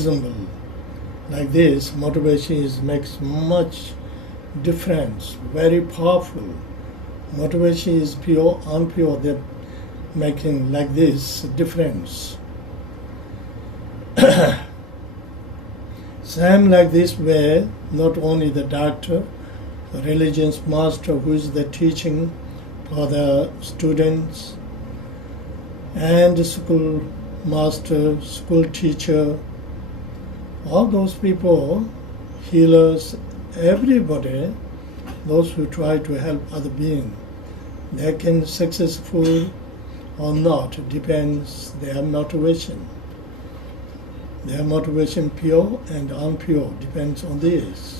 example, like this, motivation makes much difference, very powerful. Motivation is pure, unpure, they're making like this difference. Same like this way, not only the doctor, the religion's master who is the teaching for the students, and the school master, school teacher, all those people, healers, everybody, those who try to help other beings, they can successful or not, depends their motivation. Their motivation pure and unpure depends on this.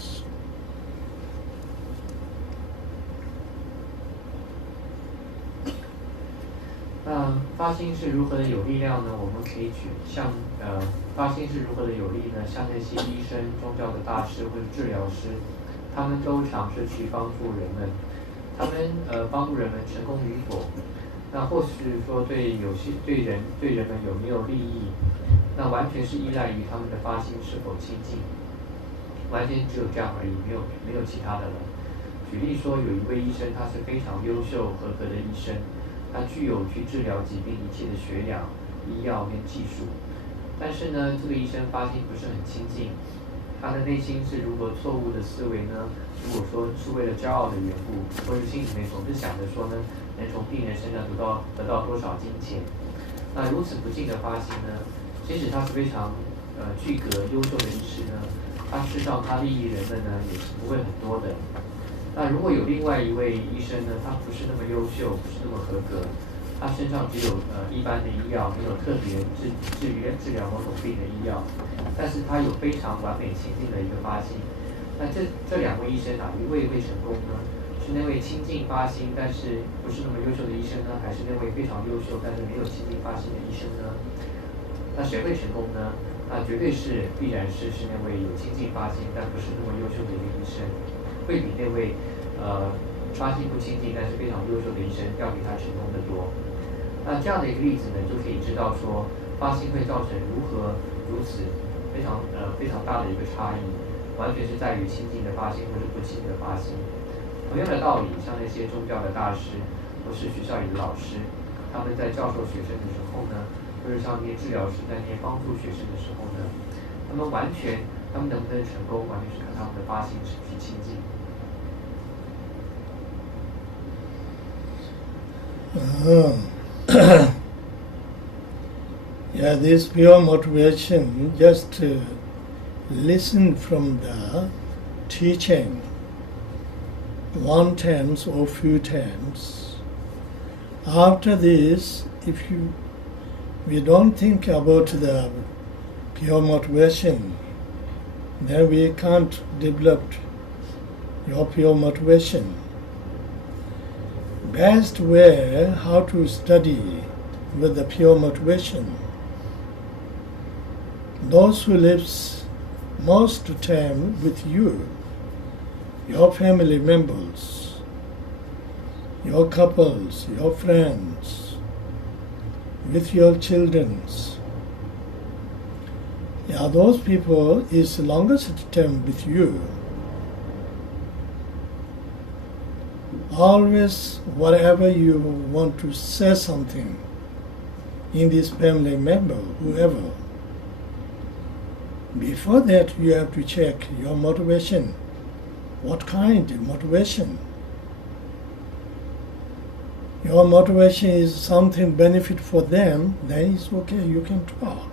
发心是如何的有力量呢？我们可以发心是如何的有力呢？像那些医生、宗教的大师或者治疗师，他们都尝试去帮助人们。他们帮助人们成功与否，那或许说对人们有没有利益，那完全是依赖于他们的发心是否清净，完全只有这样而已，没有其他的了。举例说，有一位医生，他是非常优秀合格的医生，他具有去治疗疾病一切的学养、医药跟技术，但是呢，这个医生发心不是很清净，他的内心是如果错误的思维呢？如果说是为了骄傲的缘故，或者心里面总是想着说呢，能从病人身上得到多少金钱，那如此不敬的发心呢，即使他是非常具格优秀的医师呢，他事实上他利益人们呢也是不会很多的。那如果有另外一位医生呢，他不是那么优秀，不是那么合格，他身上只有一般的医药，没有特别治疗某种病的医药，但是他有非常完美清净的一个发心。那这两位医生哪一位会成功呢？是那位清净发心但是不是那么优秀的医生呢，还是那位非常优秀但是没有清净发心的医生呢？那谁会成功呢？那绝对必然是那位有清净发心但不是那么优秀的一个医生，会比那位发心不清净但是非常优秀的医生要比他成功的多。那这样的一个例子呢，就可以知道说发心会造成如此非常大的一个差异，完全是在于清净的发心或是不清的发心。同样的道理，像那些宗教的大师或是学校里的老师，他们在教授学生的时候呢，或者像那些治疗师在那些帮助学生的时候呢，他们能不能成功，完全是看他们的发心是不是清净。Yeah, this pure motivation, just listen from the teaching one times or few times. After this, if we don't think about the pure motivation, then we can't develop your pure motivation. Best way how to study with the pure motivation. Those who lives most time with you, your family members, your couples, your friends, with your children. Yeah, those people is longest time with you. Always, whatever you want to say something in this family member, whoever, before that you have to check your motivation. What kind of motivation? Your motivation is something benefit for them, then it's okay, you can talk.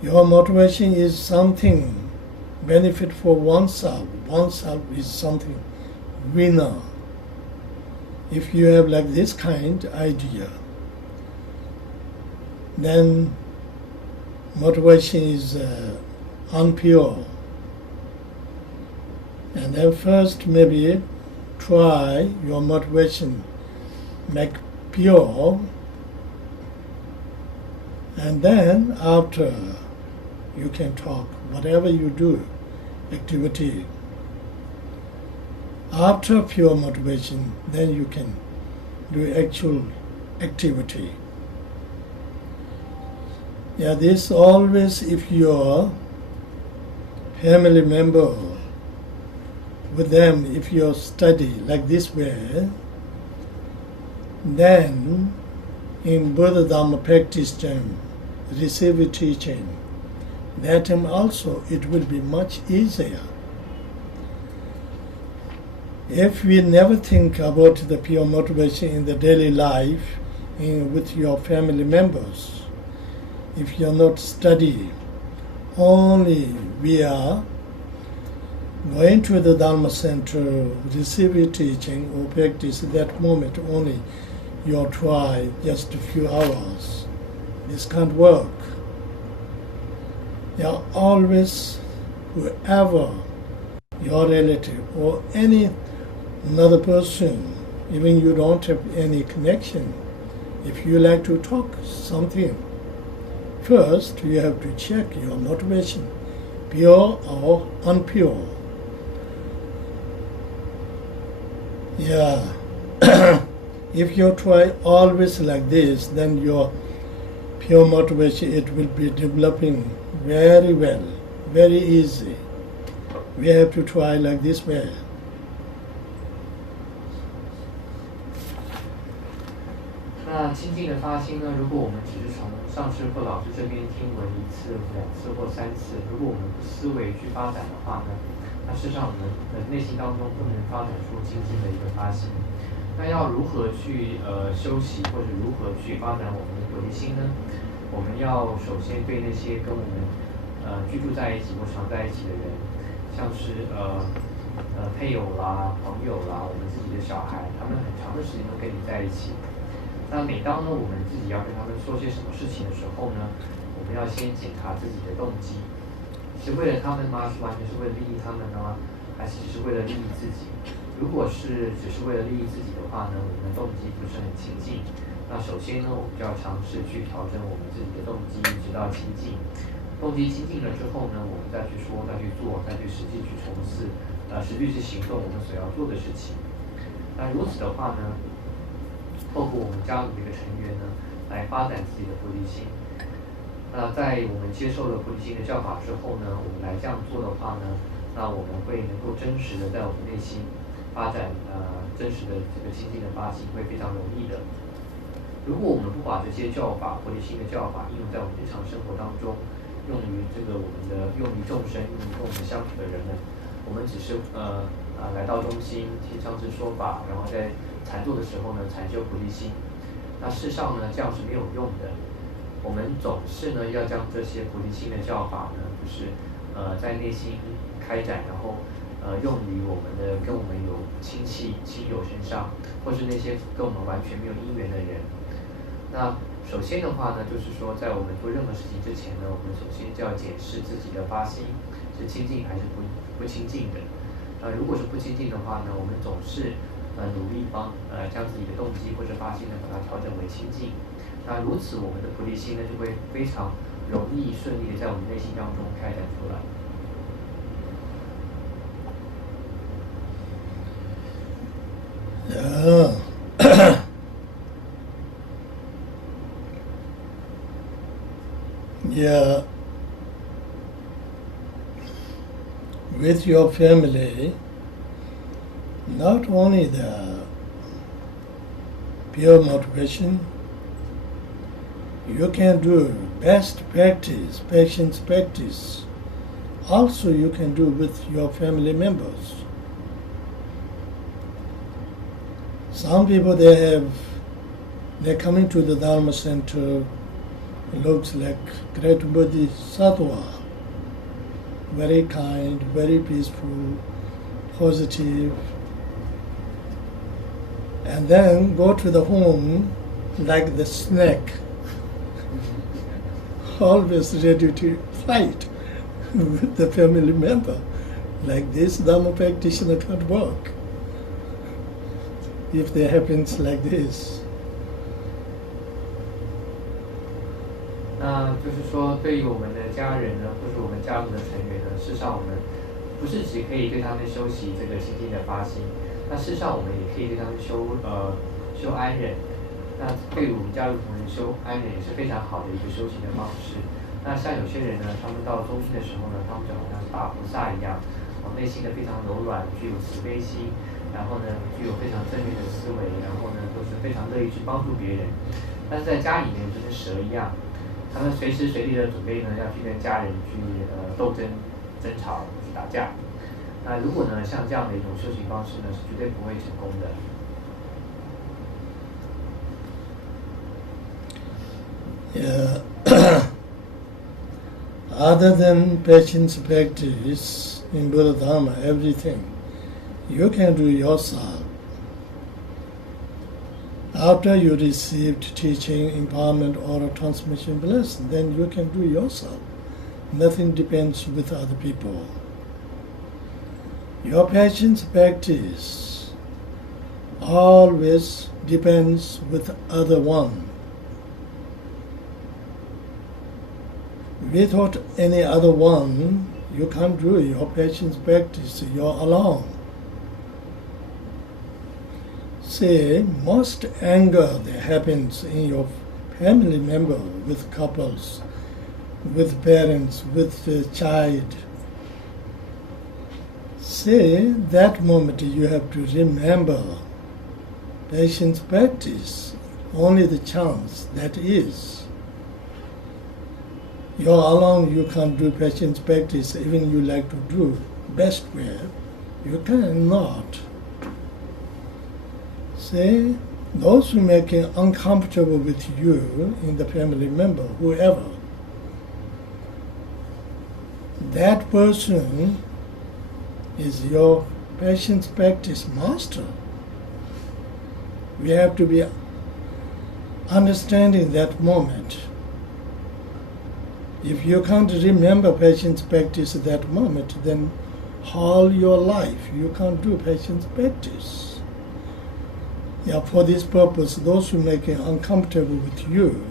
Your motivation is something benefit for oneself is something winner. If you have like this kind idea, then motivation is unpure. And then first maybe try your motivation make pure, and then after you can talk whatever you do, activity. After pure motivation, then you can do actual activity. Yeah, this always if your family member with them, if you study like this way, then in Buddha Dharma practice time, receive teaching, that time also it will be much easier. If we never think about the pure motivation in the daily life with your family members, if you're not study, only we are going to the Dharma center, receive teaching or practice at that moment only, you try just a few hours. This can't work. You always, whoever, your relative or any another person, even you don't have any connection, if you like to talk something, first you have to check your motivation, pure or unpure. Yeah. If you try always like this, then your pure motivation, it will be developing very well, very easy. We have to try like this way. 那清净的发心呢？如果我们只是从上师或老师这边听闻1次、2次或3次，如果我们不思维去发展的话呢，那事实上我们的内心当中不能发展出清净的一个发心。那要如何去修习，或者如何去发展我们的菩提心呢？我们要首先对那些跟我们居住在一起或常在一起的人，像是配偶啦、朋友啦、我们自己的小孩，他们很长的时间都跟你在一起。那每当呢我们自己要跟他们说些什么事情的时候呢，我们要先检查自己的动机，是为了他们吗？是完全是为了利益他们呢，还是只是为了利益自己？如果是只是为了利益自己的话呢，我们的动机不是很清净。那首先呢，我们就要尝试去调整我们自己的动机，直到清净。动机清净了之后呢，我们再去说、再去做、再去实际去从事，实际去行动我们所要做的事情。那如此的话呢，透过我们家族的一个成员呢，来发展自己的菩提心。那在我们接受了菩提心的教法之后呢，我们来这样做的话呢，那我们会能够真实的在我们内心发展真实的这个清净的发心，会非常容易的。如果我们不把这些教法、菩提心的教法应用在我们日常生活当中，用于用于众生、用于跟我们相处的人们，我们只是来到中心听上师说法，然后在禅坐的时候呢禅修菩提心。那事实上呢，这样是没有用的。我们总是呢要将这些菩提心的教法呢，就是在内心开展，然后用于我们的跟我们有亲戚亲友身上，或是那些跟我们完全没有因缘的人。那首先的话呢，就是说在我们做任何事情之前呢，我们首先就要检视自己的发心是清净还是不清净的。如果是不清净的话呢，我们总是努力将自己的动机或者发心呢，把它调整为清净。那如此，我们的菩提心呢，就会非常容易顺利的在我们内心当中开展出来。Yeah. With your family, not only the pure motivation, you can do best practice, patience practice. Also you can do with your family members. Some people they're coming to the Dharma center, looks like great Bodhisattva, very kind, very peaceful, positive, and then go to the home like the snake, always ready to fight with the family member. Like this, Dharma practitioner can't work if there happens like this. 那就是说，对于我们的家人呢，或是我们家族的成员呢，事实上我们不是只可以对他们修习这个清净的发心，那事实上我们也可以对他们修安忍。那对于我们家族同仁修安忍也是非常好的一个修行的方式。那像有些人呢，他们到中心的时候呢，他们就好像是大菩萨一样，内心的非常柔软，具有慈悲心，然后呢，具有非常正面的思维，然后呢，都是非常乐意去帮助别人。但是在家里面就跟蛇一样，他们随时随地的准备呢，要去跟家人去斗争、争吵、去打架。那如果呢，像这样的一种修行方式呢，是绝对不会成功的。Other than patience practice in Buddha Dharma, everything you can do yourself. After you received teaching, empowerment, or a transmission blessing, then you can do yourself. Nothing depends with other people. Your patience practice always depends with other one. Without any other one, you can't do your patience practice. You're alone. Say, most anger that happens in your family member, with couples, with parents, with the child. Say, that moment you have to remember patience practice, only the chance that is. You're alone, you can't do patience practice, even you like to do best way, you cannot. Say, those who make it uncomfortable with you in the family member, whoever, that person is your patience practice master. We have to be understanding that moment. If you can't remember patience practice at that moment, then all your life you can't do patience practice. Yeah, for this purpose, those who make it uncomfortable with you,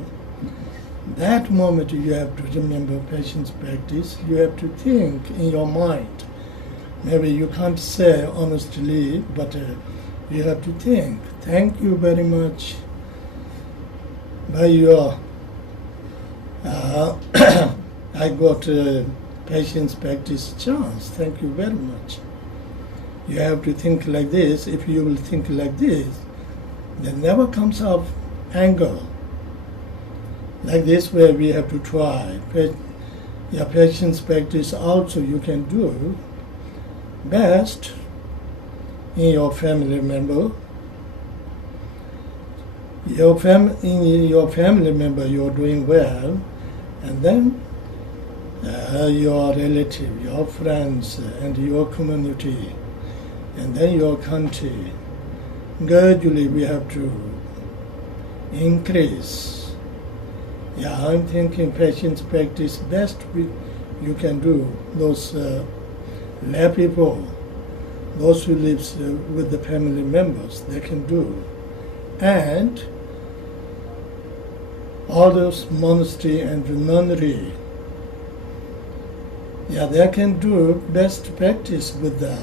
that moment you have to remember patience practice. You have to think in your mind. Maybe you can't say honestly, but you have to think. Thank you very much by your I got a patience practice chance. Thank you very much. You have to think like this. If you will think like this, there never comes up anger. Like this way we have to try. Your patience practice also you can do best in your family member. In your family member you're doing well, and then your relative, your friends, and your community, and then your country. Gradually we have to increase. Yeah, I'm thinking patience practice best you can do. Those lay people, those who live with the family members, they can do. And all those monastery and nunnery, yeah, they can do best practice with the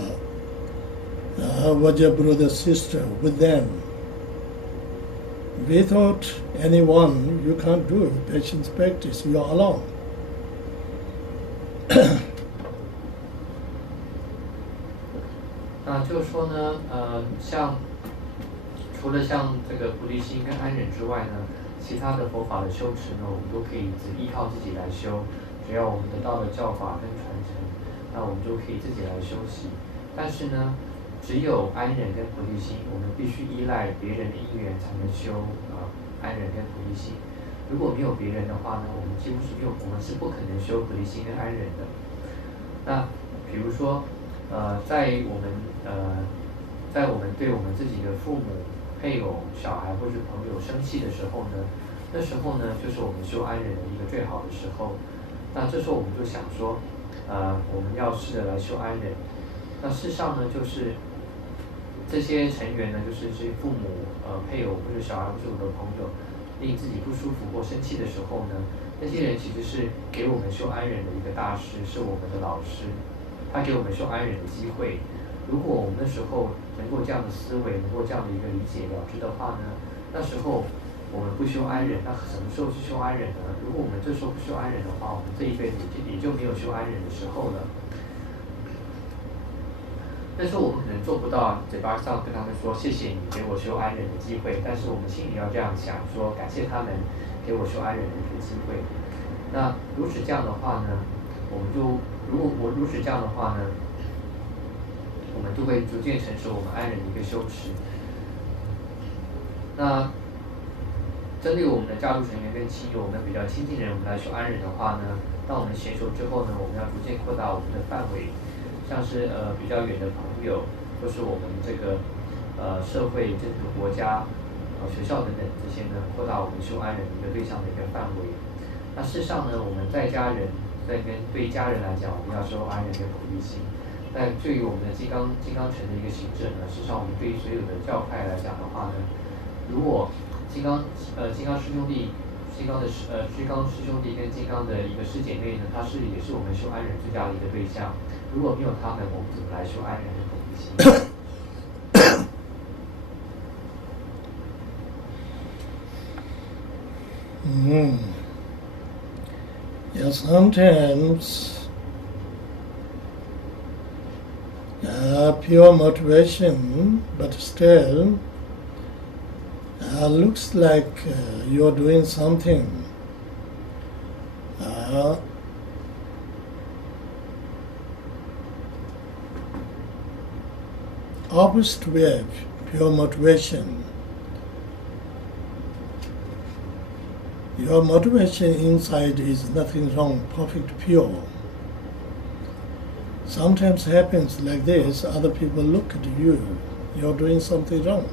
Vajra brother, sister, with them. Without anyone, you can't do patience practice. You are alone. 那就是说呢，除了像这个菩提心跟安忍之外呢，其他的佛法的修持呢，我们都可以只依靠自己来修。只要我们得到了教法跟传承，那我们就可以自己来修习。但是呢，只有安忍跟菩提心，我们必须依赖别人的因缘才能修安忍跟菩提心。如果没有别人的话呢，我们是不可能修菩提心跟安忍的。那比如说，在我们对我们自己的父母、配偶、小孩或是朋友生气的时候呢，那时候呢，就是我们修安忍的一个最好的时候。那这时候我们就想说，我们要试着来修安忍。那事实上呢，就是这些成员呢，就是这些父母、配偶或者小孩或者我的朋友，令自己不舒服或生气的时候呢，那些人其实是给我们修安忍的一个大师，是我们的老师，他给我们修安忍的机会。如果我们那时候能够这样的思维，能够这样的一个理解了知的话呢，那时候我们不修安忍，那什么时候去修安忍呢？如果我们这时候不修安忍的话，我们这一辈子也就没有修安忍的时候了。那时候我们可能做不到嘴巴上跟他们说谢谢你给我修安忍的机会，但是我们心里要这样想，说感谢他们给我修安忍的一个机会。那如此这样的话呢，我们就如此这样的话呢，我们就会逐渐成熟我们安忍的一个修持。那针对我们的家族成员跟亲友，我们比较亲近的人，我们来修安忍的话呢，当我们娴熟之后呢，我们要逐渐扩大我们的范围。像是比较远的朋友，或是我们这个社会、这个国家、学校等等这些呢，扩大我们修安忍的一个对象的一个范围。那事实上呢，我们在家人对于家人来讲，我们要修安忍跟鼓励心。但对于我们的金刚城的一个行者呢，事实上我们对于所有的教派来讲的话呢，如果金刚师兄弟。金刚师兄弟跟金刚的一个师姐妹呢，也是我们修安忍最佳的一个对象。如果没有他们，我们怎么来修安忍的鼓励心？Yeah, sometimes pure motivation, but still looks like you're doing something opposite way, pure motivation. Your motivation inside is nothing wrong, perfect, pure. Sometimes happens like this, other people look at you, you're doing something wrong.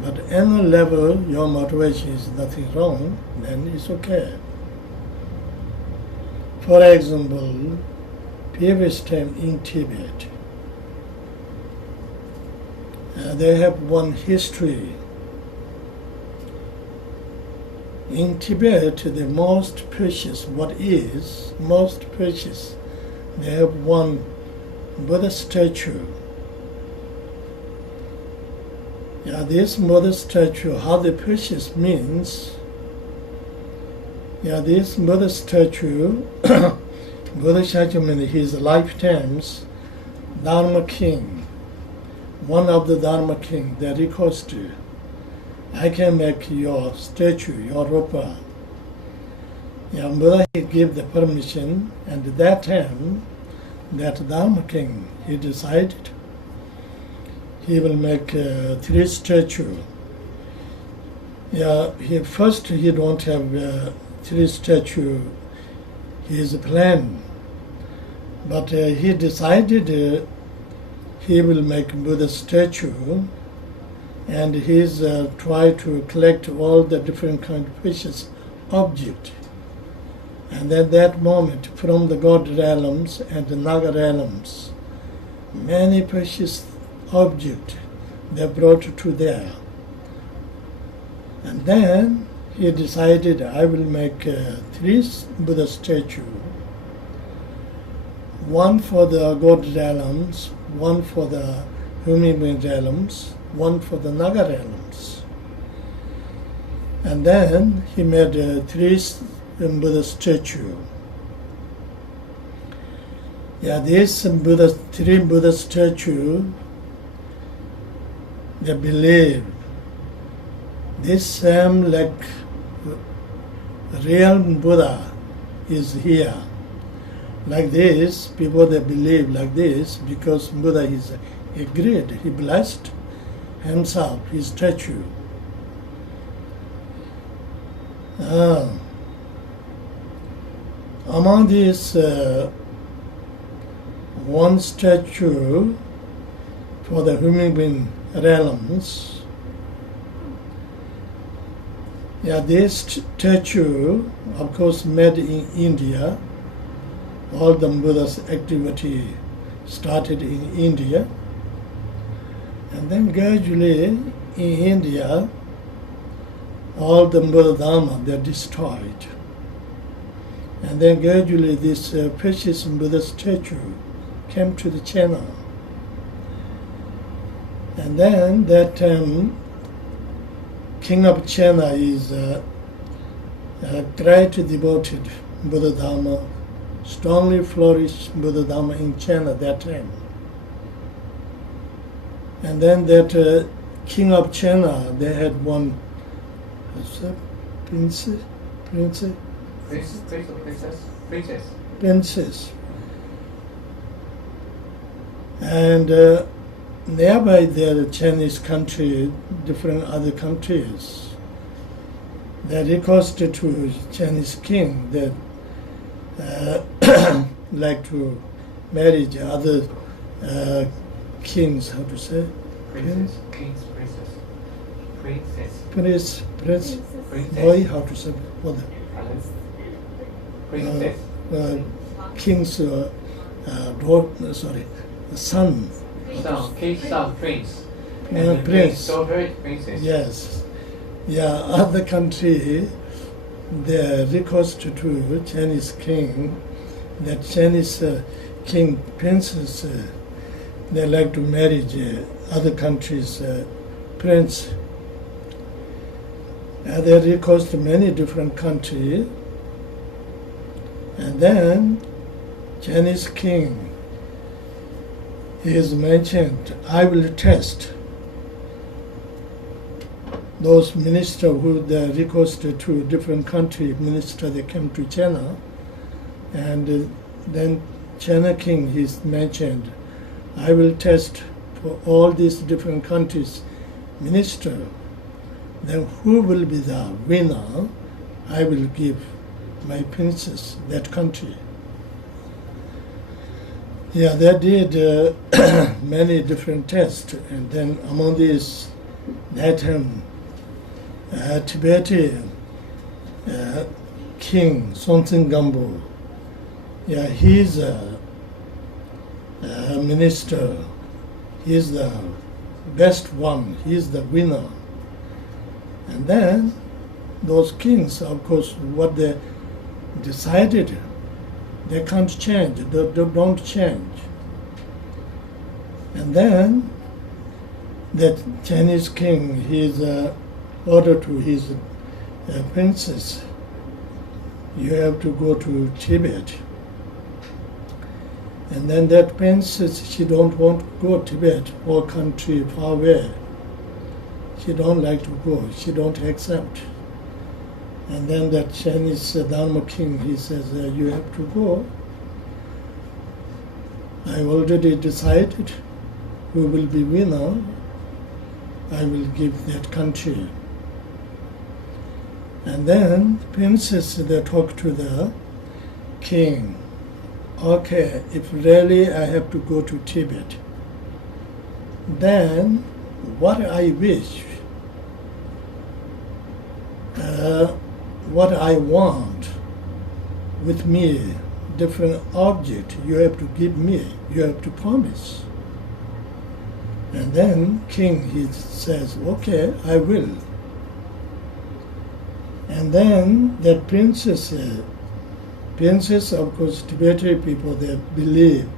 But at any level, your motivation is nothing wrong, then it's okay. For example, previous time in Tibet, they have one history. In Tibet, the most precious, they have one Buddha statue. This Buddha statue, how the precious means, this Buddha statue, Buddha statue means his lifetimes, Dharma king, one of the Dharma king, they requested, I can make your statue, your rupa. Buddha he gave the permission, and at that time, that Dharma king, he decided he will make 3 statues. He don't have 3 statues, his plan. But he decided he will make Buddha statue, and he's try to collect all the different kind of precious objects. And at that moment, from the God realms and the Naga realms, many precious objects they brought to there. And then he decided, I will make 3 Buddha statues. One for the God realms, one for the human being realms, one for the Naga realms. And then he made 3 Buddha statues. This 3 Buddha statues, they believe this same like real Buddha is here. Like this, people they believe like this because Buddha is agreed, he blessed himself, his statue. Among these one statue for the human being realms, this statue, of course, made in India. All the Buddha's activity started in India, and then gradually in India, all the Buddha Dharma they destroyed, and then gradually this precious Buddha statue came to the China, and then that time King of China is a great devoted Buddha Dharma, strongly flourished Buddha Dharma in China that time. And then that King of China, they had one princess. And nearby the Chinese country, different other countries, they requested to Chinese king that like to marry other kings, how to say? Princess. Boy, how to say? What? King's daughter, sorry, son. King's son, prince. Prince. Daughter, princess. Yes. Yeah, other country, they request to Chinese king that Chinese king princess, they like to marry other countries' prince. They request many different countries. And then Chinese king, he is mentioned, I will test those ministers who they requested to different country minister, they came to China, and then China king is mentioned, I will test for all these different countries minister, then who will be the winner, I will give my princess that country. Yeah, they did many different tests, and then among these, that Tibetan king Sonten Gampo, yeah, he's a minister. He's the best one. He's the winner. And then those kings, of course, what they decided, they can't change. They don't change. And then that Chinese king, he's ordered to his princess, you have to go to Tibet. And then that princess, she don't want to go to Tibet or country far away. She don't like to go. She don't accept. And then that Chinese Dharma king, he says, you have to go. I already decided who will be winner. I will give that country. And then princess, they talk to the king. Okay, if really I have to go to Tibet, then what I wish, what I want with me, different object, you have to give me, you have to promise. And then king, he says, okay, I will. And then that princess, of course, Tibetan people, they believe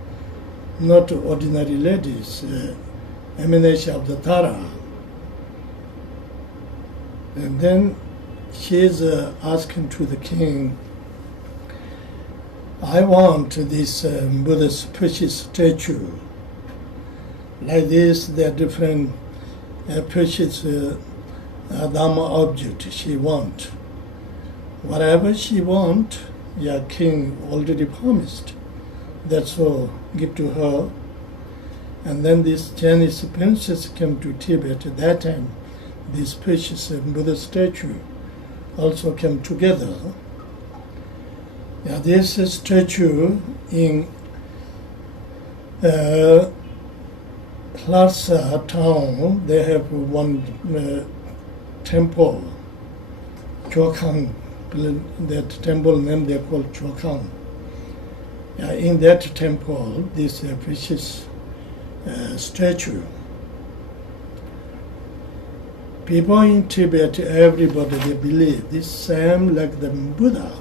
not ordinary ladies, emanation of the Tara. And then she is asking to the king, I want this Buddha's precious statue. Like this, there are different precious Dharma object she want. Whatever she want, yeah, king already promised. That's all, give to her. And then this Chinese princess came to Tibet. At that time, this precious Buddha statue also came together. Yeah, this statue in Lhasa town, they have one temple, Chokang. That temple name they call Chokang. In that temple, this precious statue. People in Tibet, everybody, they believe this same like the Buddha.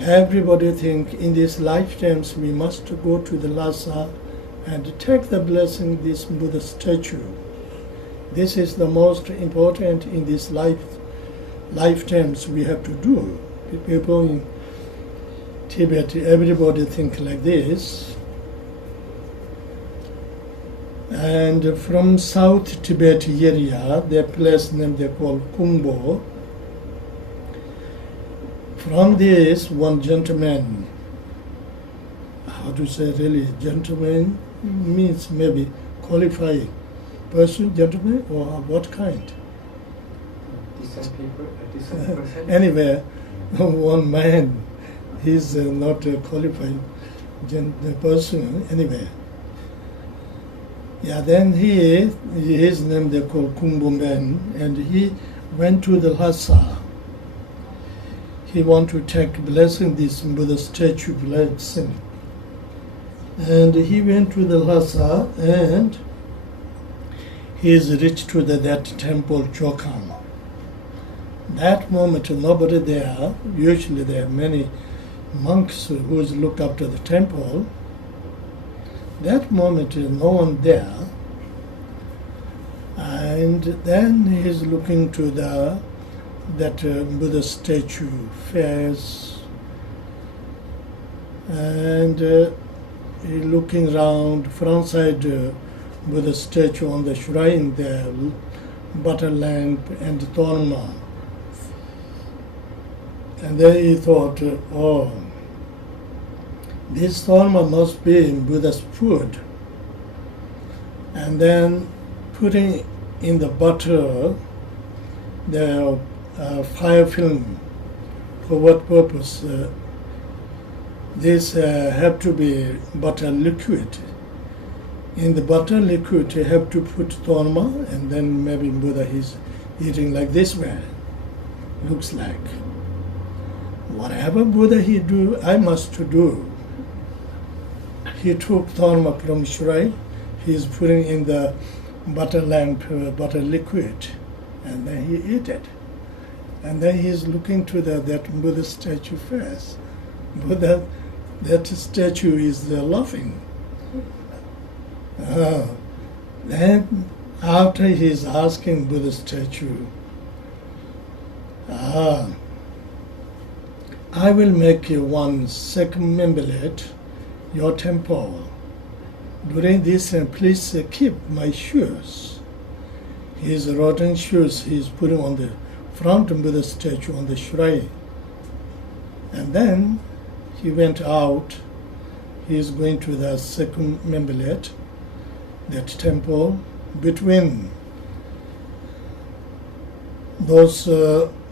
Everybody think in these lifetimes we must go to the Lhasa and take the blessing this Buddha statue. This is the most important in this lifetimes we have to do. People in Tibet, everybody think like this. And from South Tibet area, the place name they call Kumbo. From this, one gentleman, how to say really, gentleman means maybe qualified person, gentleman, or what kind? Decent people, a decent person. Anyway, one man, he's not a qualified person, anyway. Yeah, then his name they call Kumbo Man, and he went to the Lhasa. He want to take blessing, this Buddha statue blessing. And he went to the Lhasa, and he is reached to that temple Chokham. That moment, nobody there. Usually there are many monks who look after the temple. That moment, no one there. And then he's looking to that Buddha statue face, and he looking around front side Buddha statue on the shrine there, butter lamp and torma. And then he thought, oh, this torma must be Buddha's food. And then putting in the butter the fire film. For what purpose? This have to be butter liquid. In the butter liquid, you have to put torma, and then maybe Buddha is eating like this way. Looks like. Whatever Buddha he do, I must do. He took torma from shrine. He is putting in the butter lamp, butter liquid, and then he eat it. And then he is looking to that Buddha statue first. Buddha, that statue is laughing. Then after he is asking Buddha statue, I will make you one circumambulate your temple. During this, please keep my shoes. His rotten shoes he is putting on the front of the statue on the shrine. And then he went out. He is going to the circumambulate, that temple. Between those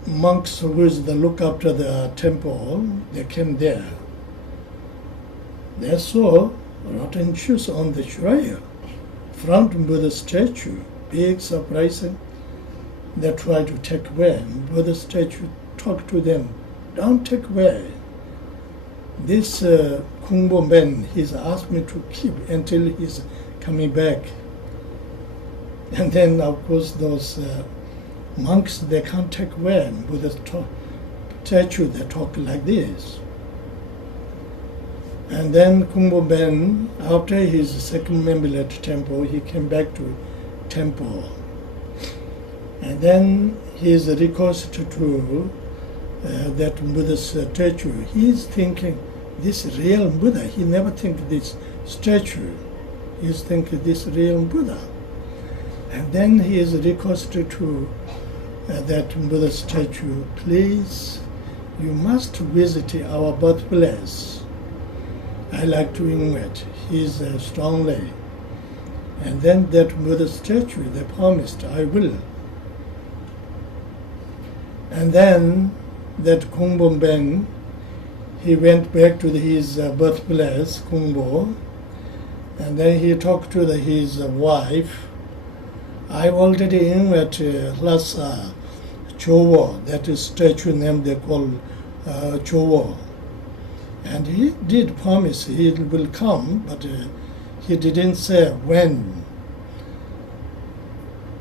monks who look after the temple, they came there. They saw rotten shoes on the shrine, front of the statue. Big surprising. They tried to take away. Buddha statue talked to them, don't take away. This Kumbo man, he's asked me to keep until he's coming back. And then, of course, those monks, they can't take away. Buddha statue, they talk like this. And then Kumbo Ben, after his circumambulate temple, he came back to temple. And then he is recourse to that Buddha's statue. He is thinking, this real Buddha. He never think this statue. He is thinking this real Buddha. And then he is recourse to that Buddha statue. Please, you must visit our birthplace. I like to invite. He is strongly. And then that Buddha statue, they promised, I will. And then that Kumbo Ben, he went back to his birthplace, Kumbo, and then he talked to his wife. I already invited Lhasa Chowo, that is statue name they call Chowo. And he did promise he will come, but he didn't say when.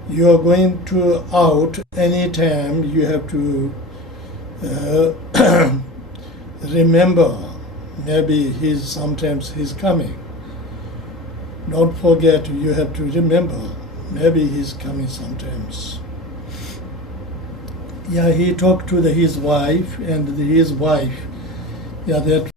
You are going to out anytime, you have to remember, maybe sometimes he's coming. Don't forget, you have to remember. maybe he's coming sometimes. Yeah, he talked to his wife, and his wife, yeah, that